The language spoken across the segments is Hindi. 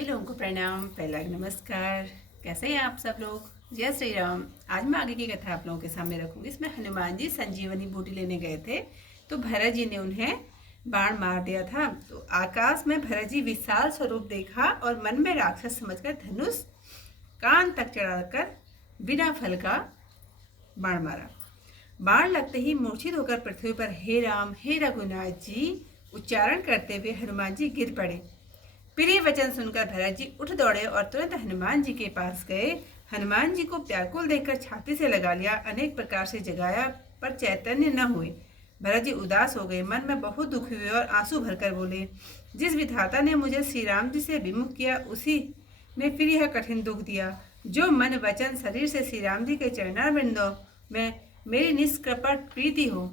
सभी लोगों को प्रणाम, पहला नमस्कार। कैसे हैं आप सब लोग? जय श्री राम। आज मैं आगे की कथा आप लोगों के सामने रखूंगी। इसमें हनुमान जी संजीवनी बूटी लेने गए थे तो भरत जी ने उन्हें बाण मार दिया था। तो आकाश में भरत जी विशाल स्वरूप देखा और मन में राक्षस समझकर धनुष कान तक चढ़ाकर बिना फल का बाण मारा। बाण लगते ही मूर्छित होकर पृथ्वी पर हे रघुनाथ जी उच्चारण करते हुए हनुमान जी गिर पड़े। प्रिय वचन सुनकर भरत जी उठ दौड़े और तुरंत हनुमान जी के पास गए। हनुमान जी को व्याकुल देखकर छाती से लगा लिया, अनेक प्रकार से जगाया पर चैतन्य न हुए। भरत जी उदास हो गए, मन में बहुत दुखी हुए और आंसू भरकर बोले, जिस विधाता ने मुझे श्री राम जी से विमुख किया उसी में फिर यह कठिन दुख दिया। जो मन वचन शरीर से श्री राम जी के चरणारविंदों में मेरी निष्कपट प्रीति हो,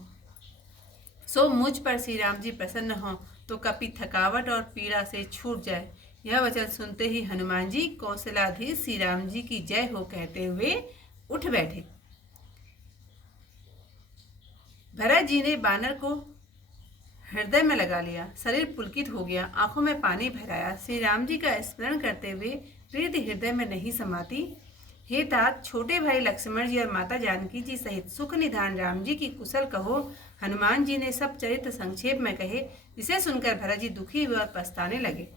सो मुझ पर श्री राम जी प्रसन्न हो तो कभी थकावट और पीड़ा से छूट जाए। यह वचन सुनते ही हनुमान जी कौशलाधीश श्री राम जी की जय हो कहते हुए उठ बैठे। भरत जी ने बानर को हृदय में लगा लिया, शरीर पुलकित हो गया, आंखों में पानी भर आया। श्री राम जी का स्मरण करते हुए प्रीति हृदय में नहीं समाती। हे तात, छोटे भाई लक्ष्मण जी और माता जानकी जी सहित सुख निधान राम जी की कुशल कहो। हनुमान जी ने सब चरित्र संक्षेप में कहे, जिसे सुनकर भरत जी दुखी हुए और पछताने लगे।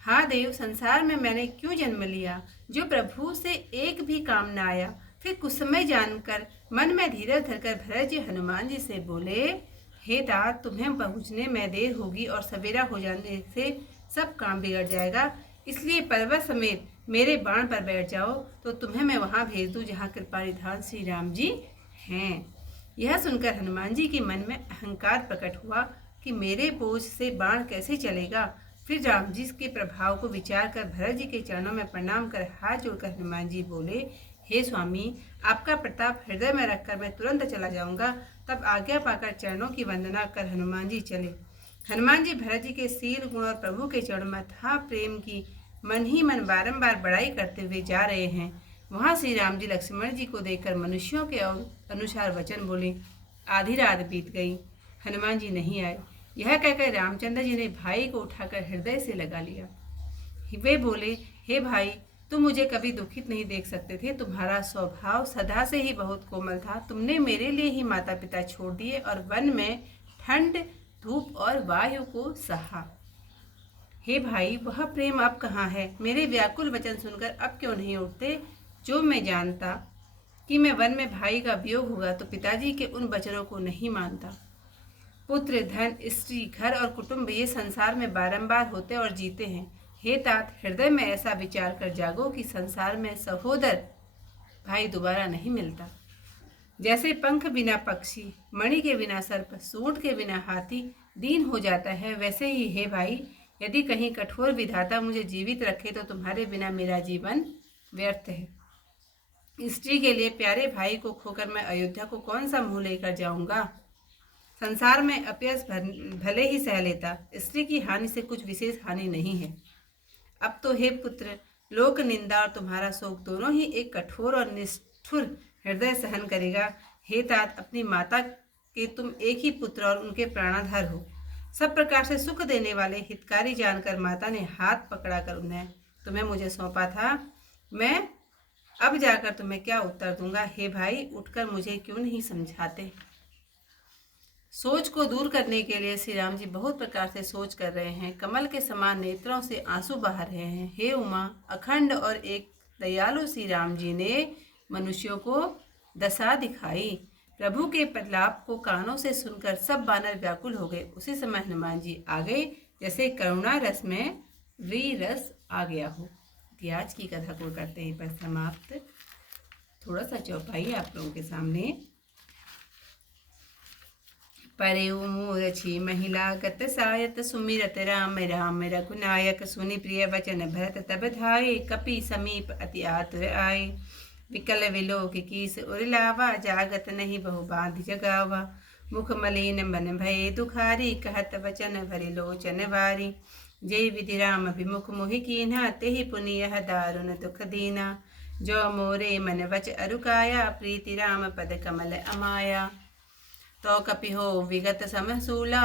हाँ देव, संसार में मैंने क्यों जन्म लिया, जो प्रभु से एक भी काम न आया। फिर कुछ समय जानकर मन में धीरज धरकर भरत जी हनुमान जी से बोले, हे तात, तुम्हें पहुँचने में देर होगी और सवेरा हो जाने से सब काम बिगड़ जाएगा, इसलिए पर्वत समेत मेरे बाण पर बैठ जाओ तो तुम्हें मैं वहां भेज दूं जहां कृपा निधान श्री राम जी हैं। यह सुनकर हनुमान जी के मन में अहंकार प्रकट हुआ कि मेरे बोझ से बाण कैसे चलेगा। फिर राम जी के प्रभाव को विचार कर भरत जी के चरणों में प्रणाम कर हाथ जोड़कर हनुमान जी बोले, हे स्वामी, आपका प्रताप हृदय में रखकर मैं तुरंत चला जाऊंगा। तब आज्ञा पाकर चरणों की वंदना कर हनुमान जी चले। हनुमान जी भरत जी के शील गुण और प्रभु के चरणों में था प्रेम की मन ही मन बारंबार बड़ाई करते हुए जा रहे हैं। वहां श्री राम जी लक्ष्मण जी को देखकर मनुष्यों के अनुसार वचन बोले। आधी रात बीत गई, हनुमान जी नहीं आए। यह कहकर रामचंद्र जी ने भाई को उठाकर हृदय से लगा लिया। वे बोले, हे भाई, तुम मुझे कभी दुखित नहीं देख सकते थे। तुम्हारा स्वभाव सदा से ही बहुत कोमल था। तुमने मेरे लिए ही माता पिता छोड़ दिए और वन में ठंड धूप और वायु को सहा। हे भाई, वह प्रेम अब कहाँ है? मेरे व्याकुल वचन सुनकर अब क्यों नहीं उठते? जो मैं जानता कि मैं वन में भाई का वियोग होगा तो पिताजी के उन वचनों को नहीं मानता। पुत्र, धन, स्त्री, घर और कुटुंब ये संसार में बारंबार होते और जीते हैं। हे तात, हृदय में ऐसा विचार कर जागो कि संसार में सहोदर भाई दोबारा नहीं मिलता। जैसे पंख बिना पक्षी, मणि के बिना सर्प, सूंड के बिना हाथी दीन हो जाता है, वैसे ही हे भाई, यदि कहीं कठोर विधाता मुझे जीवित रखे तो तुम्हारे बिना मेरा जीवन व्यर्थ है। स्त्री के लिए प्यारे भाई को खोकर मैं अयोध्या को कौन सा मुंह लेकर जाऊंगा? संसार में अपयश भले ही सह लेता, स्त्री की हानि से कुछ विशेष हानि नहीं है। अब तो हे पुत्र, लोक निंदा और तुम्हारा शोक दोनों ही एक कठोर और निष्ठुर हृदय सहन करेगा। हे तात, अपनी माता के तुम एक ही पुत्र और उनके प्राणाधार हो। सब प्रकार से सुख देने वाले हितकारी जानकर माता ने हाथ पकड़ाकर उन्हें तुम्हें मुझे सौंपा था। मैं अब जाकर तुम्हें क्या उत्तर दूंगा? हे भाई, उठकर मुझे क्यों नहीं समझाते? सोच को दूर करने के लिए श्री राम जी बहुत प्रकार से सोच कर रहे हैं। कमल के समान नेत्रों से आंसू बहा रहे हैं। हे उमा, अखंड और एक दयालु श्री राम जी ने मनुष्यों को दशा दिखाई। प्रभु के प्रलाप को कानों से सुनकर सब बानर व्याकुल हो गए। उसी समय हनुमान जी आ गए, जैसे करुणा रस में वीर रस आ गया हो। आज की कथा को करते हैं पर समाप्त। थोड़ा सा चौपाई आप लोगों के सामने। परे मूरछी महिला गत सायत सुमिरत राम राम रघुनायक सुनि प्रिय वचन भरत तब धाये कपि समीप अति आतुर आए। विकल विलोक कीस उरलावा जागत नहीं बहु बांध जगावा। मुख मलिन मन भये दुखारी कहत वचन भरि लोचन वारी। जय विधि राम विमुख मोहि कीन्हा तेहि पुनि यह दारुण दुख दीना। जो मोरे मन वच अरुकाया प्रीति राम पद कमल अमाया। तो कपि हो विगत समसूला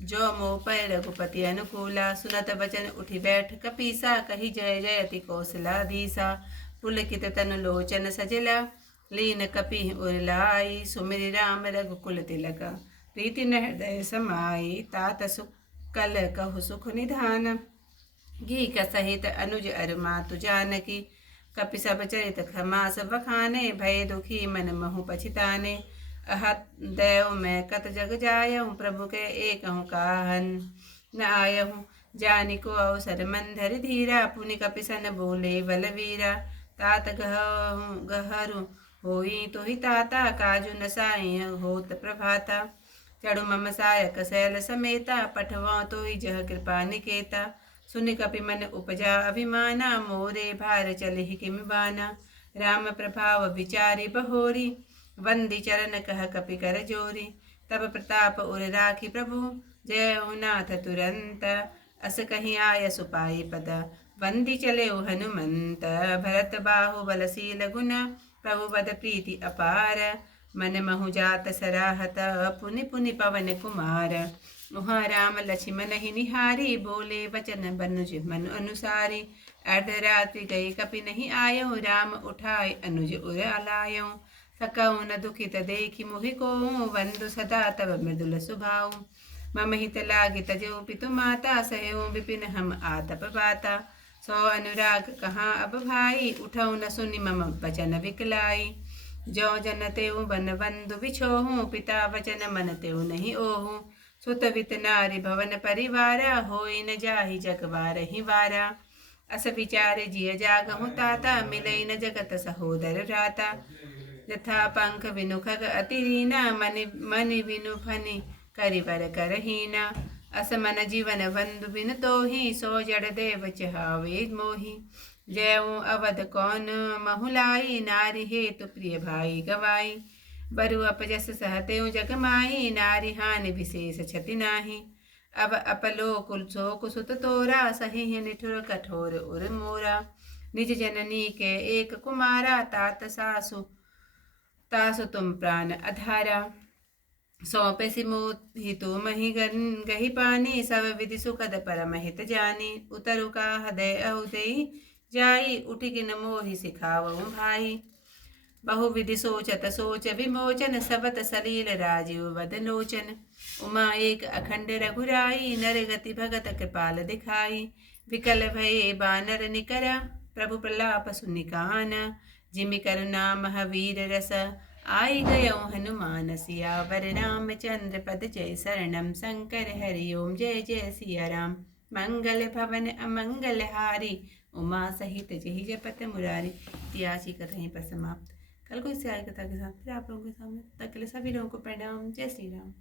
जो मोह पर रघुपति अनुकूला, सुनत बचन उठि बैठ कपीसा, कही जय जय अति कौशलाधीसा। पुलकित तनु लोचन सजला, लीन कपि उरलाई, सुमिरि राम रघुकुल तिलका, प्रीति न हृदय समाई, तात सुकल कहु सुख निधान। घी का सहित अनुज अरु मातु जानकी, कपि सब चरित क्षमा सब बखाने, भय दुखी मन महु पछिताने। अहत देव मैं कत जग जायहूँ, प्रभु के एक हूँ काहन न आयहूँ। जानी को अवसर मंधर धीरा, पुनि कपिसन बोले बलवीरा। तात गहरू होई तो ही ताता, काजु न साई होत प्रभाता। चढ़ु मम सायक शैल समेता, पठवा तो ही जह कृपा निकेता। सुनि कपि मन उपजा अभिमाना, मोरे भार चलिहि किमि बाना। राम प्रभाव विचारि बहोरी, वंदी चरण कह कपि कर जोरी। तब प्रताप उर राखी प्रभु, जय नाथ तुरंत। अस कहीं आय सुपाई पद, वंदी चले हनुमंत। भरत बाहु बलशील गुण, प्रभु बद प्रीति अपार। मन महु जात सराहत, पुनि पुनि पवन कुमार। उहाँ राम लक्ष्मण ही निहारी, बोले वचन बनुज मन अनुसारी। अर्धरात्रि गई कपि नहीं आयो, राम उठाए अनुज उर अलायो। सकऊ न दुखित देखि मोहि को, वंदु सदा तब मृदुल सुभाऊ। मम हित लागे तजो पितु माता, सहयो विपिन हम आतप बाता। सो अनुराग कहाँ अब भाई, उठऊ न सुनि मम वचन विकलाई। जो जन तेऊ बन बंधु बिछोहूँ, पिता वचन मन तेऊ नहीं ओहूँ। सुत वित नारी भवन परिवारा, होई न जाहि जगवार ही वारा। अस विचार जिय जागहु ताता, मिलई न जगत सहोदर राता। यथा पंख विनु खग अतिरीना, मनि विनु फनि करिवर करहीना। अस मन जीवन बंधु बिन तोहि, सो जड़ देव चहावे मोहि। जयऊ अवध कौन महुलाई, नारी हेतु प्रिय भाई गवाई। बरु अपजस सहतेऊ जग माही, नारी हानि विशेष क्षति नाही। अब अपलो कुल शोक सुत तोरा, सही निठुर कठोर उर मोरा। निज जननी के एक कुमारा, तात सासु तासु तुम प्राण अधारा। सौंपे सिमोहि तुम ही गही पानी, सब विधि सुखद परम हित जानी। उतरु का हृदय अहुदेई जाई, उठि किन मोहि सिखावऊ भाई। बहुविधि सोचत सोच विमोचन, सबत सलील राजीव वदलोचन। उमा एक अखंड रघुराई, नर गति भगत कृपाल दिखाई। विकल भये बानर निकरा, प्रभु प्रलाप सुनि काना। जिमि करुणा महावीर रस, आई गयो हनुमान सियावर। रामचंद्र पद जय शरणम, शंकर हरि ओम जय जय सिया राम। मंगल भवन अमंगल हारी, उमा सहित जहि जपत मुरारी। इतिहास की कथा यहीं पर समाप्त। कल को इससे आगे कथा के साथ फिर आप लोगों के सामने, तक के लिए सभी लोगों को प्रणाम। जय श्री राम।